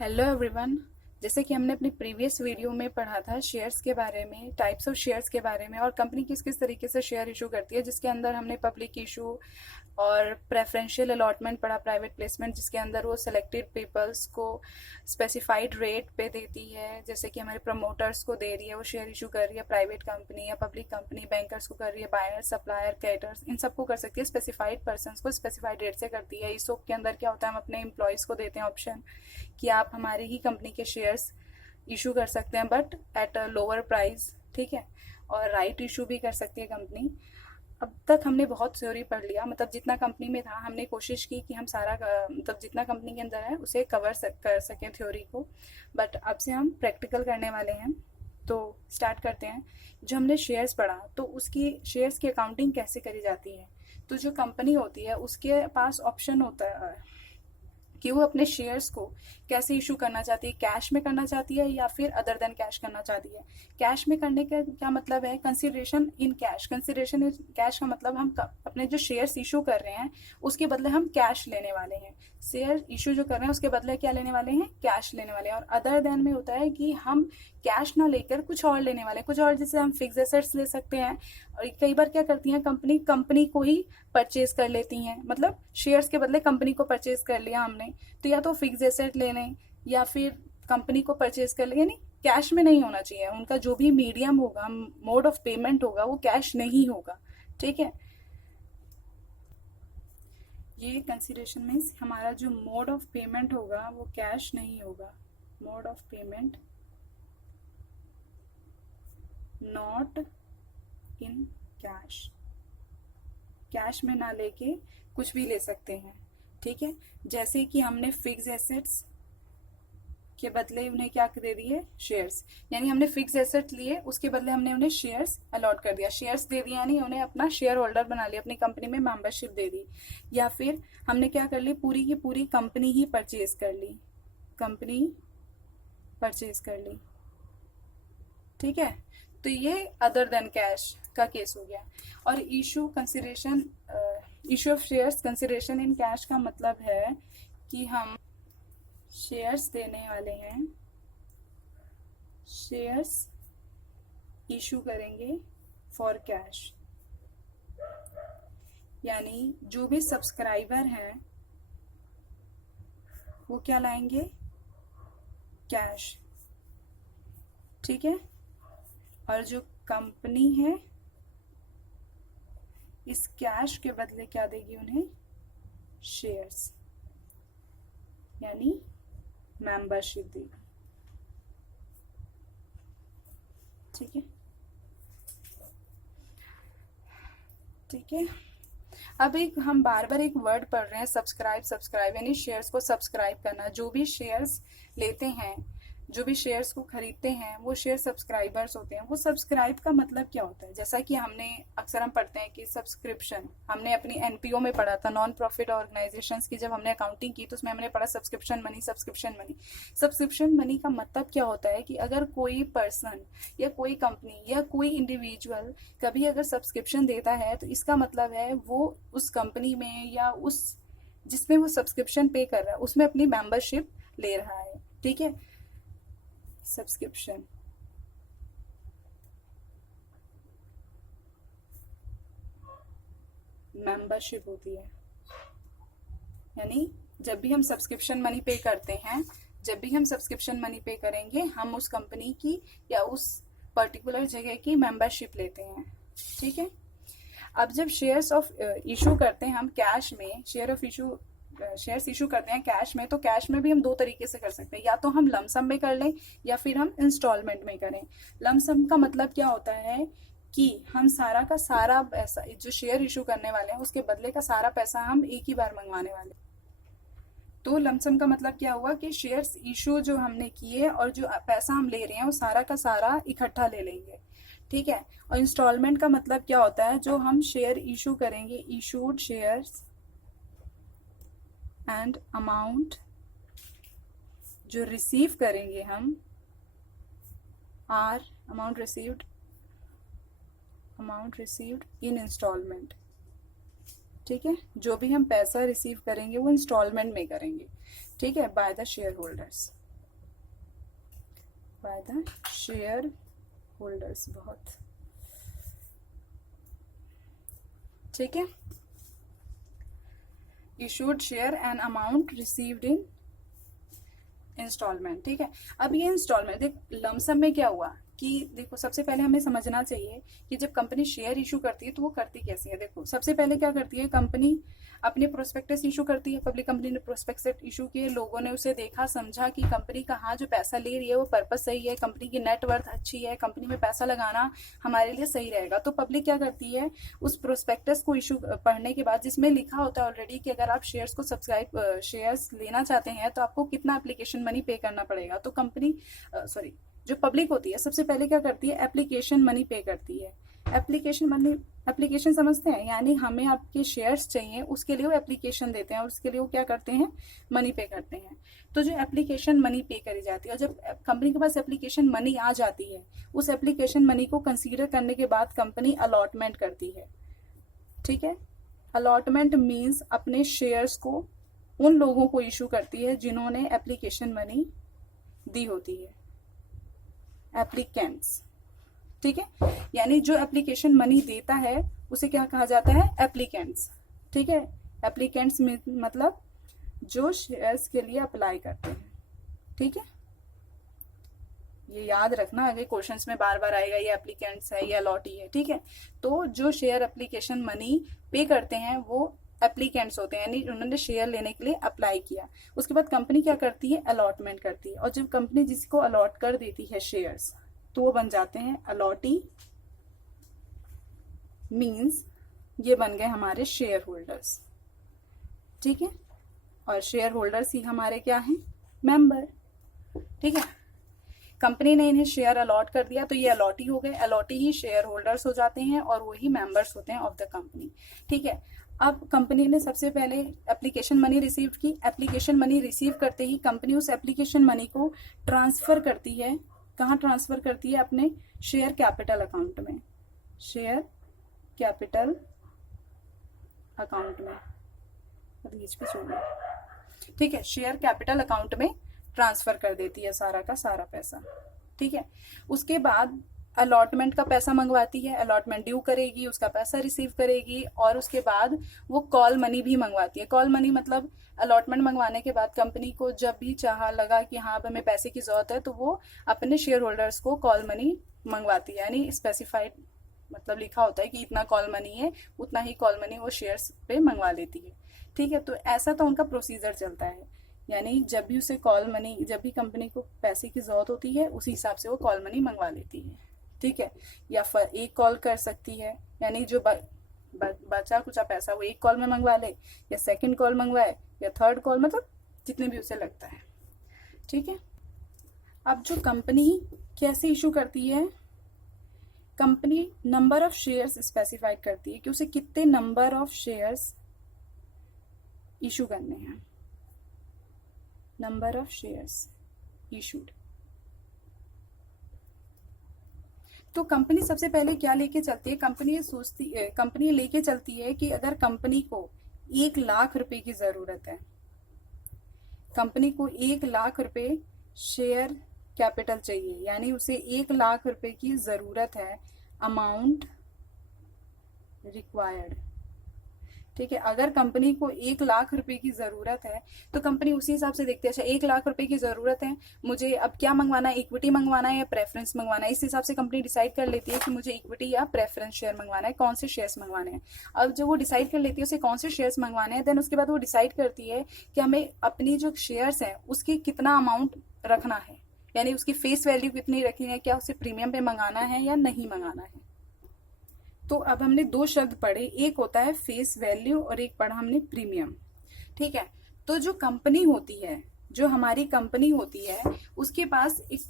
Hello everyone. जैसे कि हमने अपनी प्रीवियस वीडियो में पढ़ा था शेयर्स के बारे में, टाइप्स ऑफ शेयर्स के बारे में और कंपनी किस किस तरीके से शेयर इशू करती है, जिसके अंदर हमने पब्लिक इशू और प्रेफरेंशियल अलॉटमेंट पढ़ा, प्राइवेट प्लेसमेंट, जिसके अंदर वो सिलेक्टेड पीपल्स को स्पेसिफाइड रेट पे देती है, जैसे कि हमारे प्रमोटर्स को दे रही है, वो शेयर इशू कर रही है, प्राइवेट कंपनी या पब्लिक कंपनी बैंकर्स को कर रही है, बायर सप्लायर क्रेडिटर्स, इन सबको कर सकती है। स्पेसिफाइड पर्सन को स्पेसिफाइड रेट से करती है। ईसोप के अंदर क्या होता है, हम अपने एम्प्लॉयज़ को देते हैं ऑप्शन कि आप हमारी ही कंपनी के शेयर्स इशू कर सकते हैं but at a lower price, ठीक है। और राइट इशू भी कर सकती है कंपनी। अब तक हमने बहुत थ्योरी पढ़ लिया, मतलब जितना कंपनी में था हमने कोशिश की कि हम सारा मतलब जितना कंपनी के अंदर है उसे कर सकें थ्योरी को, बट अब से हम प्रैक्टिकल करने वाले हैं। तो स्टार्ट करते हैं। जो हमने शेयर्स पढ़ा तो उसकी शेयर्स की अकाउंटिंग कैसे करी जाती है। तो जो कंपनी होती है उसके पास ऑप्शन होता है कि वो अपने शेयर्स को कैसे इशू करना चाहती है, कैश में करना चाहती है या फिर अदर देन कैश करना चाहती है। कैश में करने का क्या मतलब है, consideration in cash. Consideration in cash का मतलब हम अपने जो शेयर्स इशू कर रहे हैं उसके बदले हम कैश लेने वाले हैं। शेयर इशू जो कर रहे हैं उसके बदले क्या लेने वाले हैं, कैश लेने वाले हैं। और अदर देन में होता है कि हम कैश ना लेकर कुछ और लेने वाले हैं, कुछ और, जैसे हम फिक्स एसेट्स ले सकते हैं। और कई बार क्या करती हैं कंपनी को ही परचेज कर लेती हैं, मतलब शेयर्स के बदले कंपनी को परचेज कर लिया हमने, तो या तो फिक्स एसेट ले लें या फिर कंपनी को परचेज कर लें। यानी कैश में नहीं होना चाहिए, उनका जो भी मीडियम होगा, मोड ऑफ पेमेंट होगा, वो कैश नहीं होगा, ठीक है। ये कंसिडरेशन मीन्स हमारा जो मोड ऑफ पेमेंट होगा वो कैश नहीं होगा। Mode of payment not in cash. Cash में ना लेके कुछ भी ले सकते हैं, ठीक है। जैसे कि हमने फिक्स एसेट्स के बदले उन्हें क्या दे दिए, शेयर्स। यानी हमने फिक्स एसेट लिए, उसके बदले हमने उन्हें शेयर्स अलॉट कर दिया, शेयर्स दे दिया, यानी उन्हें अपना शेयर होल्डर बना लिया, अपनी कंपनी में मेंबरशिप दे दी। या फिर हमने क्या कर ली, पूरी की पूरी कंपनी ही परचेज कर ली, कंपनी परचेज कर ली, ठीक है। तो ये अदर देन कैश का केस हो गया। और issue consideration, issue of shares consideration in cash का मतलब है कि हम शेयर्स देने वाले हैं, शेयर्स इशू करेंगे फॉर कैश। यानी जो भी सब्सक्राइबर हैं वो क्या लाएंगे, कैश, ठीक है। और जो कंपनी है इस कैश के बदले क्या देगी उन्हें, शेयर्स, यानी मेंबरशिप देगी, ठीक है। ठीक है, अब एक हम बार बार एक वर्ड पढ़ रहे हैं, सब्सक्राइब। सब्सक्राइब यानी शेयर्स को सब्सक्राइब करना। जो भी शेयर्स लेते हैं, जो भी शेयर्स को खरीदते हैं, वो शेयर सब्सक्राइबर्स होते हैं। वो सब्सक्राइब का मतलब क्या होता है, जैसा कि हमने अक्सर हम पढ़ते हैं कि सब्सक्रिप्शन, हमने अपनी एनपीओ में पढ़ा था, नॉन प्रॉफिट ऑर्गेनाइजेशंस की जब हमने अकाउंटिंग की तो उसमें हमने पढ़ा subscription money. Subscription money, subscription money का मतलब क्या होता है कि अगर कोई पर्सन या कोई कंपनी या कोई इंडिविजुअल कभी अगर सब्सक्रिप्शन देता है तो इसका मतलब है वो उस कंपनी में या उस जिसमें वो सब्सक्रिप्शन पे कर रहा है उसमें अपनी मेंबरशिप ले रहा है, ठीक है। सब्सक्रिप्शन मेंबरशिप होती है, यानी जब भी हम सब्सक्रिप्शन मनी पे करते हैं, जब भी हम सब्सक्रिप्शन मनी पे करेंगे हम उस कंपनी की या उस पर्टिकुलर जगह की मेंबरशिप लेते हैं, ठीक है। अब जब शेयर्स ऑफ इशू करते हैं हम कैश में, शेयर्स इशू करते हैं कैश में, तो कैश में भी हम दो तरीके से कर सकते हैं, या तो हम लमसम में कर लें या फिर हम इंस्टॉलमेंट में करें। लमसम का मतलब क्या होता है कि हम सारा का सारा पैसा, जो शेयर इशू करने वाले हैं उसके बदले का सारा पैसा हम एक ही बार मंगवाने वाले। तो लमसम का मतलब क्या हुआ कि शेयर्स इशू जो हमने किए और जो पैसा हम ले रहे हैं वो सारा का सारा इकट्ठा ले लेंगे, ठीक है। और इंस्टॉलमेंट का मतलब क्या होता है, जो हम शेयर इशू करेंगे, इशूड शेयर्स एंड अमाउंट जो रिसीव करेंगे हम, are amount received in instalment, ठीक है। जो भी हम पैसा रिसीव करेंगे वो इंस्टॉलमेंट में करेंगे, ठीक है, by the shareholders. By the shareholders. बहुत ठीक है। Issued share and amount received in instalment. ठीक है, अब ये इंस्टॉलमेंट देख लमसम में क्या हुआ कि देखो सबसे पहले हमें समझना चाहिए कि जब कंपनी शेयर इशू करती है तो वो करती कैसे है। देखो सबसे पहले क्या करती है, कंपनी अपने प्रोस्पेक्टस इशू करती है। पब्लिक कंपनी ने प्रोस्पेक्टस इशू किए, लोगों ने उसे देखा समझा कि कंपनी का हाँ जो पैसा ले रही है वो पर्पस सही है, कंपनी की नेटवर्थ अच्छी है, कंपनी में पैसा लगाना हमारे लिए सही रहेगा। तो पब्लिक क्या करती है, उस प्रोस्पेक्टस को इशू पढ़ने के बाद जिसमें लिखा होता है ऑलरेडी कि अगर आप शेयर्स को सब्सक्राइब शेयर्स लेना चाहते हैं तो आपको कितना एप्लीकेशन मनी पे करना पड़ेगा। तो कंपनी जो पब्लिक होती है सबसे पहले क्या करती है, एप्लीकेशन मनी पे करती है। एप्लीकेशन मनी, एप्लीकेशन समझते हैं, यानी हमें आपके शेयर्स चाहिए उसके लिए वो एप्लीकेशन देते हैं और उसके लिए वो क्या करते हैं, मनी पे करते हैं। तो जो एप्लीकेशन मनी पे करी जाती है और जब कंपनी के पास एप्लीकेशन मनी आ जाती है उस एप्लीकेशन मनी को कंसीडर करने के बाद कंपनी अलॉटमेंट करती है। ठीक है, अलॉटमेंट मीन्स अपने शेयर्स को उन लोगों को इशू करती है जिन्होंने एप्लीकेशन मनी दी होती है, एप्लीकेंट्स। ठीक है, यानी जो एप्लीकेशन मनी देता है उसे क्या कहा जाता है, एप्लीकेंट्स। ठीक है, एप्लीकेंट्स मतलब जो शेयर्स के लिए अप्लाई करते हैं। ठीक है, ये याद रखना, आगे क्वेश्चंस में बार बार आएगा ये एप्लीकेंट्स है, ये अलॉटी है। ठीक है, तो जो शेयर एप्लीकेशन मनी पे करते हैं वो एप्लीकेंट्स होते हैं, यानी उन्होंने शेयर लेने के लिए अप्लाई किया। उसके बाद कंपनी क्या करती है, अलॉटमेंट करती है, और जब कंपनी जिसको अलॉट कर देती है शेयर्स तो वो बन जाते हैं अलॉटी। मींस ये बन गए हमारे शेयर होल्डर्स। ठीक है, और शेयर होल्डर्स ही हमारे क्या हैं, मेंबर। ठीक है, कंपनी ने इन्हें शेयर अलॉट कर दिया तो ये अलॉटी हो गए, अलॉटी ही शेयर होल्डर्स हो जाते हैं और वही मेंबर्स होते हैं ऑफ द कंपनी। ठीक है, अब कंपनी ने सबसे पहले एप्लीकेशन मनी रिसीव की। एप्लीकेशन मनी रिसीव करते ही कंपनी उस एप्लीकेशन मनी को ट्रांसफर करती है। कहाँ ट्रांसफर करती है, अपने शेयर कैपिटल अकाउंट में, शेयर कैपिटल अकाउंट में। ठीक है, शेयर कैपिटल अकाउंट में ट्रांसफर कर देती है सारा का सारा पैसा। ठीक है, उसके बाद अलॉटमेंट का पैसा मंगवाती है, अलॉटमेंट ड्यू करेगी, उसका पैसा रिसीव करेगी, और उसके बाद वो कॉल मनी भी मंगवाती है। कॉल मनी मतलब अलॉटमेंट मंगवाने के बाद कंपनी को जब भी चाहा लगा कि हाँ अब हमें पैसे की जरूरत है तो वो अपने शेयर होल्डर्स को कॉल मनी मंगवाती है, यानी स्पेसिफाइड मतलब लिखा होता है कि इतना कॉल मनी है, उतना ही कॉल मनी वो शेयर्स पे मंगवा लेती है। ठीक है, तो ऐसा तो उनका प्रोसीजर चलता है, यानी जब भी उसे कॉल मनी, जब भी कंपनी को पैसे की जरूरत होती है उसी हिसाब से वो कॉल मनी मंगवा लेती है। ठीक है, या फिर एक कॉल कर सकती है, यानी जो बचा कुछ पैसा वो एक कॉल में मंगवा ले, या सेकंड कॉल मंगवाए, या थर्ड कॉल, मतलब जितने भी उसे लगता है। ठीक है, अब जो कंपनी कैसे इशू करती है, company number of shares specified करती है कि उसे कितने नंबर ऑफ शेयर्स इशू करने हैं, नंबर ऑफ शेयर्स इशूड। तो कंपनी सबसे पहले क्या लेके चलती है, कंपनी लेके चलती है कि अगर कंपनी को 1 लाख रुपए की जरूरत है, कंपनी को 1 लाख रुपए शेयर कैपिटल चाहिए, यानी उसे 1 लाख रुपए की जरूरत है, अमाउंट रिक्वायर्ड। ठीक है, अगर कंपनी को 1 लाख रुपए की जरूरत है तो कंपनी उसी हिसाब से देखती है, अच्छा 1 लाख रुपए की जरूरत है, मुझे अब क्या मंगवाना है, इक्विटी मंगवाना है या प्रेफरेंस मंगवाना है। इस हिसाब से कंपनी डिसाइड कर लेती है कि मुझे इक्विटी या प्रेफरेंस शेयर मंगवाना है, कौन से शेयर्स मंगवाने हैं। अब जब वो डिसाइड कर लेती है उसे कौन से शेयर्स मंगवाने हैं, देन उसके बाद वो डिसाइड करती है कि हमें अपनी जो शेयर्स है उसकी कितना अमाउंट रखना है, यानी उसकी फेस वैल्यू कितनी रखनी है, क्या उसे प्रीमियम पे मंगाना है या नहीं मंगाना है। तो अब हमने 2 शब्द पढ़े, एक होता है फेस वैल्यू और एक पढ़ा हमने प्रीमियम। ठीक है, तो जो कंपनी होती है, जो हमारी कंपनी होती है, उसके पास एक